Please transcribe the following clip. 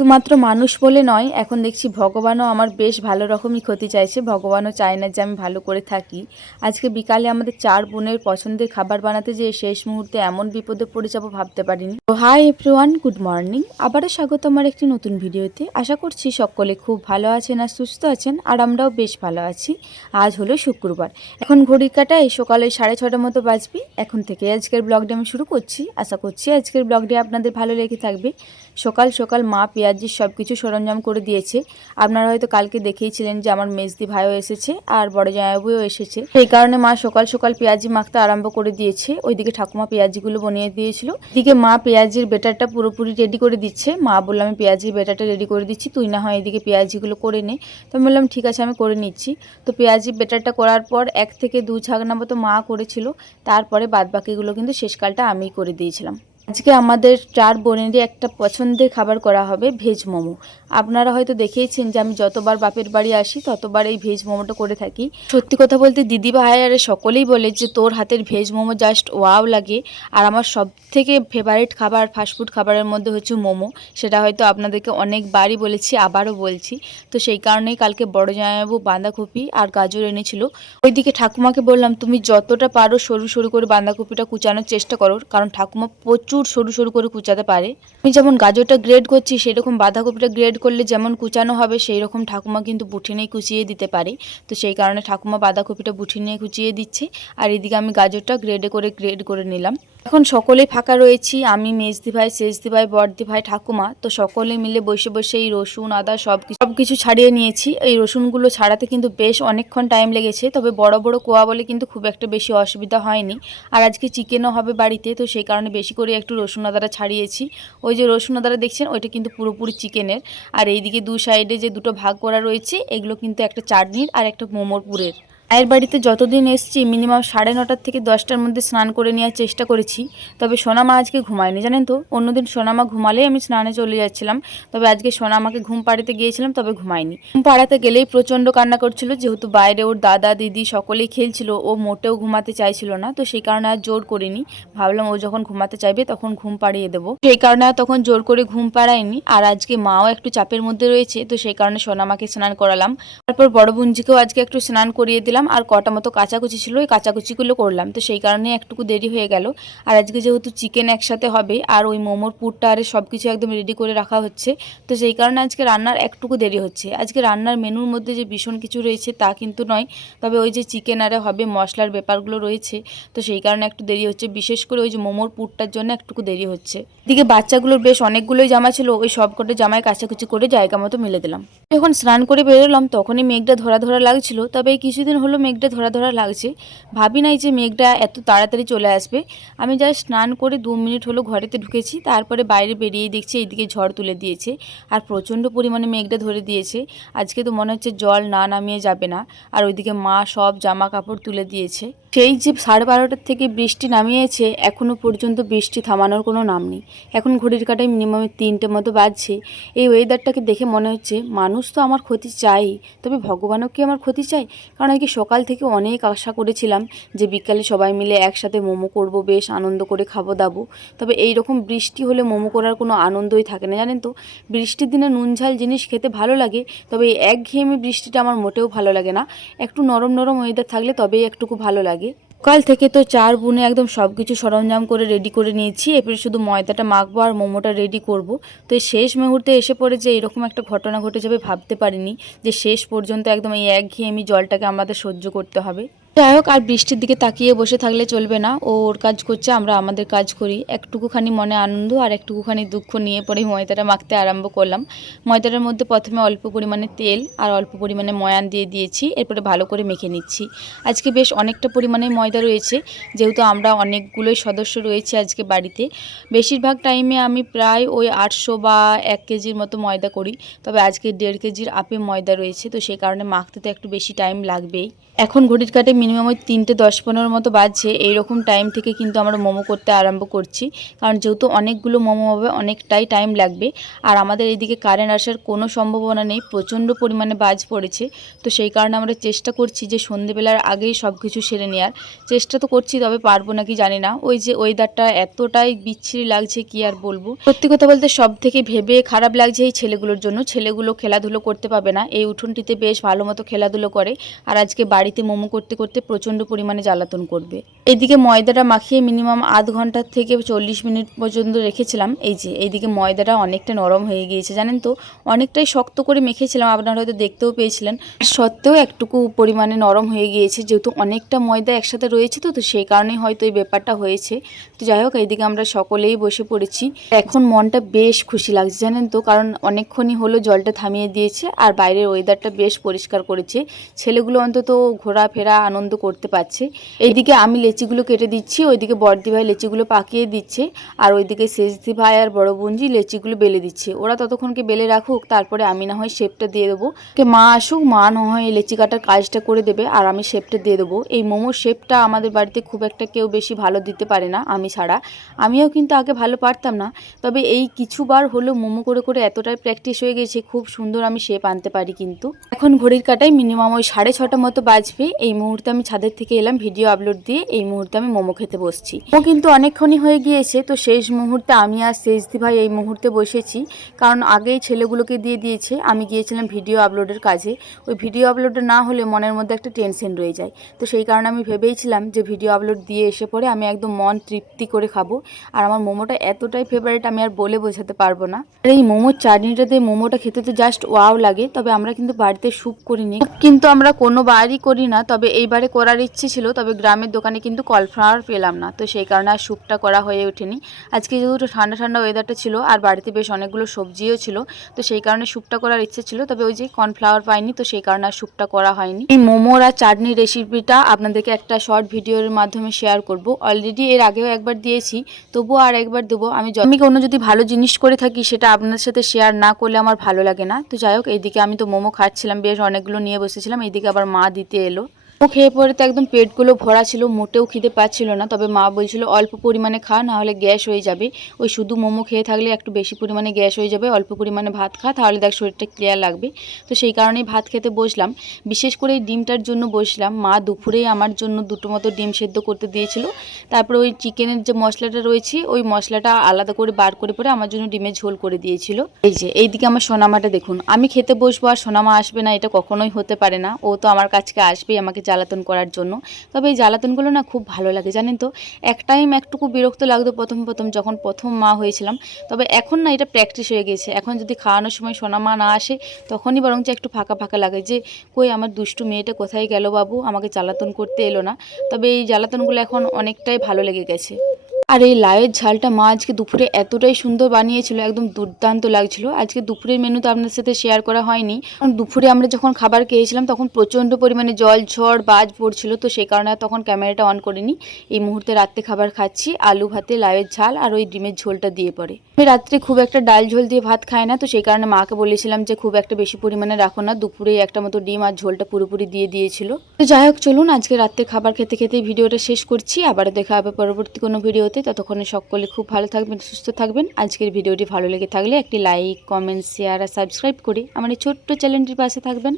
শুধুমাত্র মানুষ বলে নয়, এখন দেখছি ভগবানও আমার বেশ ভালো রকমই ক্ষতি চাইছে। ভগবানও চায় না যে আমি ভালো করে থাকি। আজকে বিকালে আমাদের 4 বোনের পছন্দের খাবার বানাতে যেয়ে শেষ মুহূর্তে এমন বিপদে পড়ে যাবো ভাবতে পারিনি। তো হাই এভরিওয়ান, গুড মর্নিং। আবারও স্বাগত আমার একটি নতুন ভিডিওতে। আশা করছি সকলে খুব ভালো আছেন আর সুস্থ আছেন, আর আমরাও বেশ ভালো আছি। আজ হলো শুক্রবার। এখন ঘড়ির কাঁটায় সকালে 6:30 মতো বাজবে। এখন থেকে আজকের ব্লগটি আমি শুরু করছি। আশা করছি আজকের ব্লগটি আপনাদের ভালো লেগে থাকবে। সকাল সকাল মা পেঁয়াজির সব কিছু সরঞ্জাম করে দিয়েছে। আপনারা হয়তো কালকে দেখেইছিলেন যে আমার মেজদি ভাইও এসেছে আর বড় জামাইবাবুও এসেছে। সেই কারণে মা সকাল সকাল পেঁয়াজি মাখতে আরম্ভ করে দিয়েছে। ওইদিকে ঠাকুমা পেঁয়াজিগুলো বানিয়ে দিয়েছিল। এদিকে মা পেঁয়াজির বেটারটা পুরোপুরি রেডি করে দিচ্ছে। মা বললাম আমি পেঁয়াজির বেটারটা রেডি করে দিচ্ছি, তুই না হয় এদিকে পেঁয়াজিগুলো করে নে। তো আমি বললাম ঠিক আছে, আমি করে নিচ্ছি। তো পেঁয়াজি বেটারটা করার পর 1 থেকে 2 ছাগনা মতো মা করেছিল। তারপরে বাদবাকিগুলো কিন্তু শেষকালটা আমিই করে দিয়েছিলাম। আজকে আমাদের 4 বোনেরই একটা পছন্দের খাবার করা হবে, ভেজ মোমো। আপনারা হয়তো দেখেইছেন যে আমি যতবার বাপের বাড়ি আসি ততবার এই ভেজ মোমোটা করে থাকি। সত্যি কথা বলতে দিদি ভাইয়ারা সকলেই বলে যে তোর হাতের ভেজ মোমো জাস্ট ওয়াও লাগে। আর আমার সব থেকে ফেভারিট খাবার ফাস্টফুড খাবারের মধ্যে হচ্ছে মোমো। সেটা হয়তো আপনাদেরকে অনেকবারই বলেছি, আবারও বলছি। তো সেই কারণেই কালকে বড় জামাইবাবু বাঁধাকপি আর গাজর এনেছিল। ওইদিকে ঠাকুমাকে বললাম তুমি যতটা পারো সরু সরু করে বাঁধাকপিটা কুচানোর চেষ্টা করো, কারণ ঠাকুমা প্রচুর সরু সরু করে কুচাতে পারে। আমি যেমন গাজরটা গ্রেড করছি সেরকম বাঁধাকপিটা গ্রেড করলে যেমন কুচানো হবে সেই রকম ঠাকুমা কিন্তু বুঠি নিয়ে কুচিয়ে দিতে পারে। তো সেই কারণে ঠাকুমা বাঁধাকপিটা বুঠি নিয়ে কুচিয়ে দিচ্ছে, আর এদিকে আমি গাজরটা গ্রেড করে নিলাম। এখন সকলেই ফাঁকা রয়েছি, আমি মেজদি ভাই, সেজদি ভাই, বড়দি ভাই, ঠাকুমা। তো সকলে মিলে বসে বসে এই রসুন আদা সবকিছু ছাড়িয়ে নিয়েছি। এই রসুনগুলো ছাড়াতে কিন্তু বেশ অনেকক্ষণ টাইম লেগেছে, তবে বড় বড় কোয়া বলে কিন্তু খুব একটা বেশি অসুবিধা হয়নি। আর আজকে চিকেনও হবে বাড়িতে, তো সেই কারণে বেশি করে একটু রসুন আদাটা ছাড়িয়েছি। ওই যে রসুন আদাটা দেখছেন ওইটা কিন্তু পুরোপুরি চিকেনের। আর এইদিকে 2 সাইডে যে দুটো ভাগ করা রয়েছে এগুলো কিন্তু একটা চাটনির আর একটা মোমোর পুরের। মায়ের বাড়িতে যতদিন এসেছি মিনিমাম 9:30 থেকে 10টার মধ্যে স্নান করে নেওয়ার চেষ্টা করেছি। তবে সোনামা আজকে ঘুমায়নি, জানেন তো। অন্যদিন সোনামা ঘুমালেই আমি স্নানে চলে যাচ্ছিলাম, তবে আজকে সোনামাকে ঘুম পাড়াতে গিয়েছিলাম, তবে ঘুমায়নি। ঘুম পাড়াতে গেলেই প্রচণ্ড কান্না করছিল, যেহেতু বাইরে ওর দাদা দিদি সকলেই খেলছিল, ও মোটেও ঘুমাতে চাইছিল না। তো সেই কারণে আর জোর করিনি, ভাবলাম ও যখন ঘুমাতে চাইবে তখন ঘুম পাড়িয়ে দেবো। সেই কারণে আর তখন জোর করে ঘুম পাড়ায়নি। আর আজকে মাও একটু চাপের মধ্যে রয়েছে, তো সেই কারণে সোনামাকে স্নান করালাম। তারপর বড় বোনজিকেও আজকে একটু স্নান করিয়ে দিলাম, আর কটা মতো কাচাকুচি ছিল ওই কাচাকুচিগুলো করলাম। তো সেই কারণে একটুকু দেরি হয়ে গেল। আর আজকে যেহেতু চিকেন একসাথে হবে আর ওই মোমোর পুরটা আর সব কিছু একদম রেডি করে রাখা হচ্ছে, তো সেই কারণে আজকে রান্নার একটুকু দেরি হচ্ছে। আজকে রান্নার মেনুর মধ্যে যে ভীষণ কিছু রয়েছে তা কিন্তু নয়, তবে ওই যে চিকেন আরে হবে মশলার ব্যাপারগুলো রয়েছে, তো সেই কারণে একটু দেরি হচ্ছে। বিশেষ করে ওই যে মোমোর পুরটার জন্য একটুকু দেরি হচ্ছে। এদিকে বাচ্চাগুলোর বেশ অনেকগুলোই জামা ছিল, ওই সবকটা জামায় কাচাকুচি করে জায়গা মতো মেলে দিলাম। যখন স্নান করে বেরোলাম তখনই মেঘটা ধরা ধরা লাগছিল, তবে এই কিছুদিন হলো মেঘটা ধরা ধরা লাগছে। ভাবি নাই যে মেঘটা এত তাড়াতাড়ি চলে আসবে। আমি যা স্নান করে 2 মিনিট হলো ঘরেতে ঢুকেছি, তারপরে বাইরে বেরিয়ে দেখছি এইদিকে ঝড় তুলে দিয়েছে আর প্রচণ্ড পরিমাণে মেঘটা ধরে দিয়েছে। আজকে তো মনে হচ্ছে জল না নামিয়ে যাবে না। আর ওইদিকে মা সব জামা কাপড় তুলে দিয়েছে। সেই যে 12:30টার থেকে বৃষ্টি নামিয়েছে, এখনও পর্যন্ত বৃষ্টি থামানোর কোনো নাম নেই। এখন ঘড়ির কাঁটায় মিনিমাম 3টে মতো বাজছে। এই ওয়েদারটাকে দেখে মনে হচ্ছে মানুষ তো আমার ক্ষতি চাই, তবে ভগবানও কি আমার ক্ষতি চাই? কারণ আজকে সকাল থেকে অনেক আশা করেছিলাম যে বিকালে সবাই মিলে একসাথে মোমো করব, বেশ আনন্দ করে খাবো দাবো। তবে এই রকম বৃষ্টি হলে মোমো করার কোনো আনন্দই থাকে না, জানেন তো। বৃষ্টির দিনে নুন ঝাল জিনিস খেতে ভালো লাগে, তবে এই একঘেয়েমি বৃষ্টিটা আমার মোটেও ভালো লাগে না। একটু নরম নরম ওয়েদার থাকলে তবেই একটুকু ভালো লাগে। সকাল থেকে তো 4 বোনে একদম সব কিছু সরঞ্জাম করে রেডি করে নিয়েছি। এরপরে শুধু ময়দাটা মাখবো আর মোমোটা রেডি করব। তো এই শেষ মুহূর্তে এসে পড়ে যে এরকম একটা ঘটনা ঘটে যাবে ভাবতে পারিনি, যে শেষ পর্যন্ত একদম এই একঘেয়েমি জলটাকে আমাদের সহ্য করতে হবে। যাই হোক, আর বৃষ্টির দিকে তাকিয়ে বসে থাকলে চলবে না। ও ওর কাজ করছে, আমরা আমাদের কাজ করি। একটুকুখানি মনে আনন্দ আর একটুকুখানি দুঃখ নিয়ে পরে ময়দাটা মাখতে আরম্ভ করলাম। ময়দাটার মধ্যে প্রথমে অল্প পরিমাণে তেল আর অল্প পরিমাণে ময়ান দিয়ে দিয়েছি, এরপরে ভালো করে মেখে নিচ্ছি। আজকে বেশ অনেকটা পরিমাণে ময়দা রয়েছে, যেহেতু আমরা অনেকগুলোই সদস্য রয়েছে আজকে বাড়িতে। বেশিরভাগ টাইমে আমি প্রায় ওই 800 বা 1 কেজির মতো ময়দা করি, তবে আজকে 1.5 কেজির আপে ময়দা রয়েছে, তো সেই কারণে মাখতে তো একটু বেশি টাইম লাগবেই। এখন ঘড়ির কাঁটায় মিনিমাম ওই 3:10-15 মতো বাজছে। এইরকম টাইম থেকে কিন্তু আমরা মোমো করতে আরম্ভ করছি, কারণ যেহেতু অনেকগুলো মোমো হবে অনেকটাই টাইম লাগবে। আর আমাদের এইদিকে কারেন্ট আসার কোনো সম্ভাবনা নেই, প্রচণ্ড পরিমাণে বাজ পড়েছে। তো সেই কারণে আমরা চেষ্টা করছি যে সন্ধেবেলার আগেই সব কিছু সেরে নেওয়ার চেষ্টা তো করছি, তবে পারবো নাকি জানি না। ওই যে ওয়েদারটা এতটাই বিচ্ছিরি লাগছে কি আর বলবো। সত্যি কথা বলতে সব থেকে ভেবে খারাপ লাগছে এই ছেলেগুলোর জন্য। ছেলেগুলো খেলাধুলো করতে পাবে না, এই উঠোনটিতে বেশ ভালো মতো খেলাধুলো করে, আর আজকে বাড়িতে মোমো করতে করতে প্রচণ্ড পরিমাণে জ্বালাতন করবে। এইদিকে ময়দাটা মাখিয়ে মিনিমাম আধ ঘন্টা থেকে 40 মিনিট পর্যন্ত রেখেছিলাম। এই যে এইদিকে ময়দাটা অনেকটা নরম হয়ে গিয়েছে, জানেন তো, অনেকটাই শক্ত করে মেখেছিলাম, আপনারা হয়তো দেখতেও পেয়েছিলেন, সত্ত্বেও একটুকু পরিমাণে নরম হয়ে গিয়েছে, যেহেতু অনেকটা ময়দা একসাথে রয়েছে। তো সেই কারণেই হয়তো এই ব্যাপারটা হয়েছে। তো যাই হোক, এইদিকে আমরা সকলেই বসে পড়েছি। এখন মনটা বেশ খুশি লাগছে, জানেন তো, কারণ অনেকক্ষণই হলো জলটা থামিয়ে দিয়েছে আর বাইরের ওয়েদারটা বেশ পরিষ্কার করেছে। ছেলেগুলো অন্তত ঘোরাফেরা আনন্দ করতে পারছে। এইদিকে আমি লেচিগুলো কেটে দিচ্ছি, ওইদিকে বড়দি ভাই লেচিগুলো পাকিয়ে দিচ্ছে, আর ওইদিকে সেজদি ভাই আর বড় বোনজি লেচিগুলো বেলে দিচ্ছে। ওরা ততক্ষণকে বেলে রাখুক, তারপরে আমি না হয় শেপটা দিয়ে দেবো। মা আসুক, মা না হয় লেচি কাটার কাজটা করে দেবে আর আমি শেপটা দিয়ে দেবো। এই মোমোর শেপটা আমাদের বাড়িতে খুব একটা কেউ বেশি ভালো দিতে পারে না, আমি ছাড়া। আমিও কিন্তু আগে ভালো পারতাম না, তবে এই কিছুবার হলো মোমো করে করে এতটাই প্র্যাকটিস হয়ে গেছে, খুব সুন্দর আমি শেপ আনতে পারি। কিন্তু এখন ঘড়ির কাটায় মিনিমাম ওই 6:30 মতো বাজবে। এই মুহূর্তে আমি ছাদের থেকে এলাম ভিডিও আপলোড দিয়ে, এই মুহূর্তে আমি মোমো খেতে বসছি। ও কিন্তু অনেকক্ষণই হয়ে গিয়েছে, তো শেষ মুহূর্তে আমি আর সেজদি ভাই এই মুহূর্তে বসেছি, কারণ আগেই ছেলেগুলোকে দিয়ে দিয়েছে। আমি গিয়েছিলাম ভিডিও আপলোডের কাজে, ওই ভিডিও আপলোড না হলে মনের মধ্যে একটা টেনশন রয়ে যায়। তো সেই কারণে আমি ভেবেইছিলাম যে ভিডিও আপলোড দিয়ে এসে পরে আমি একদম মন তৃপ্তি করে খাবো। আর আমার মোমোটা এতটাই ফেভারিট, আমি আর বলে বোঝাতে পারবো না। আর এই মোমোর চাটনিটা দিয়ে মোমোটা খেতে তো জাস্ট ওয়াও লাগে। তবে আমরা কিন্তু বাড়িতে স্যুপ করিনি, কিন্তু আমরা কোনোবারই করি না, তবে এইবারে করার ইচ্ছে ছিল। তবে গ্রামের দোকানে কিন্তু কর্নফ্লাওয়ার পেলাম না, তো সেই কারণে আর স্যুপটা করা হয়ে ওঠেনি। আজকে যেহেতু ঠান্ডা ঠান্ডা ওয়েদারটা ছিল আর বাড়িতে বেশ অনেকগুলো সবজিও ছিল, তো সেই কারণে স্যুপটা করার ইচ্ছে ছিল, তবে ওই যে কর্নফ্লাওয়ার পাইনি, তো সেই কারণে আর স্যুপটা করা হয়নি। এই মোমোর আর চাটনির রেসিপিটা আপনাদেরকে একটা শর্ট ভিডিওর মাধ্যমে শেয়ার করব। অলরেডি এর আগেও একবার দিয়েছি, তবুও আর একবার দেবো। আমি কোনো যদি ভালো জিনিস করে থাকি সেটা আপনাদের সাথে শেয়ার না করলে আমার ভালো লাগে না। তো যাই হোক, এইদিকে আমি তো মোমো খাচ্ছিলাম, বেশ অনেকগুলো নিয়ে বসেছিলাম। এইদিকে আবার মা দিতে এলো। ও খেয়ে পরে তো একদম পেটগুলো ভরা ছিল, মোটেও খিদে পাচ্ছিল না। তবে মা বলছিল অল্প পরিমাণে খা, না হলে গ্যাস হয়ে যাবে। ওই শুধু মোমো খেয়ে থাকলে একটু বেশি পরিমাণে গ্যাস হয়ে যাবে, অল্প পরিমাণে ভাত খা, তাহলে দেখ শরীরটা ক্লিয়ার লাগবে। তো সেই কারণেই ভাত খেতে বসলাম। বিশেষ করে এই ডিমটার জন্য বসলাম। মা দুপুরেই আমার জন্য 2টো মতো ডিম সেদ্ধ করতে দিয়েছিল। তারপরে ওই চিকেনের যে মশলাটা রয়েছে ওই মশলাটা আলাদা করে বার করে পরে আমার জন্য ডিমের ঝোল করে দিয়েছিল। এই যে এইদিকে আমার সোনামাটা দেখুন, আমি খেতে বসবো আর সোনামা আসবে না, এটা কখনোই হতে পারে না। ও তো আমার কাছে আসবেই আমাকে জ্বালাতন করার জন্য। তবে এই জ্বালাতনগুলো না খুব ভালো লাগে, জানেন তো। এক টাইম একটুকু বিরক্ত লাগতো প্রথম যখন প্রথম মা হয়েছিলাম, তবে এখন না এটা প্র্যাকটিস হয়ে গেছে। এখন যদি খাওয়ানোর সময় সোনামা না আসে তখনই বরঞ্চ একটু ফাঁকা ফাঁকা লাগে, যে কই আমার দুষ্টু মেয়েটা কোথায় গেল বাবু, আমাকে জ্বালাতন করতে এলো না। তবে এই জ্বালাতনগুলো এখন অনেকটাই ভালো লেগে গেছে। আর এই লাউয়ের ঝালটা মা আজকে দুপুরে এতটাই সুন্দর বানিয়েছিল, একদম দুর্দান্ত লাগছিল। আজকে দুপুরের মেনু তো আপনার সাথে শেয়ার করা হয়নি, কারণ দুপুরে আমরা যখন খাবার খেয়েছিলাম তখন প্রচণ্ড পরিমাণে জল ঝড় বাজ পড়ছিল, তো সেই কারণে তখন ক্যামেরাটা অন করিনি। এই মুহূর্তে রাত্রে খাবার খাচ্ছি আলু ভাতে লাউয়ের ঝাল আর ওই ডিমের ঝোলটা দিয়ে পরে। আমি রাত্রে খুব একটা ডাল ঝোল দিয়ে ভাত খাই না, তো সেই কারণে মাকে বলেছিলাম যে খুব একটা বেশি পরিমাণে রাখো না, দুপুরে একটা মতো ডিম আর ঝোলটা পুরোপুরি দিয়ে দিয়েছিল। তো যাই হোক, চলুন আজকে রাত্রে খাবার খেতে খেতে ভিডিওটা শেষ করছি। আবার দেখা হবে পরবর্তী কোনো ভিডিওতে। ততক্ষণে সকলে খুব ভালো থাকবেন, সুস্থ থাকবেন। আজকের ভিডিওটি ভালো লেগে থাকলে একটি লাইক, কমেন্ট, শেয়ার আর সাবস্ক্রাইব করে আমার এই ছোট্ট চ্যানেলটির পাশে থাকবেন।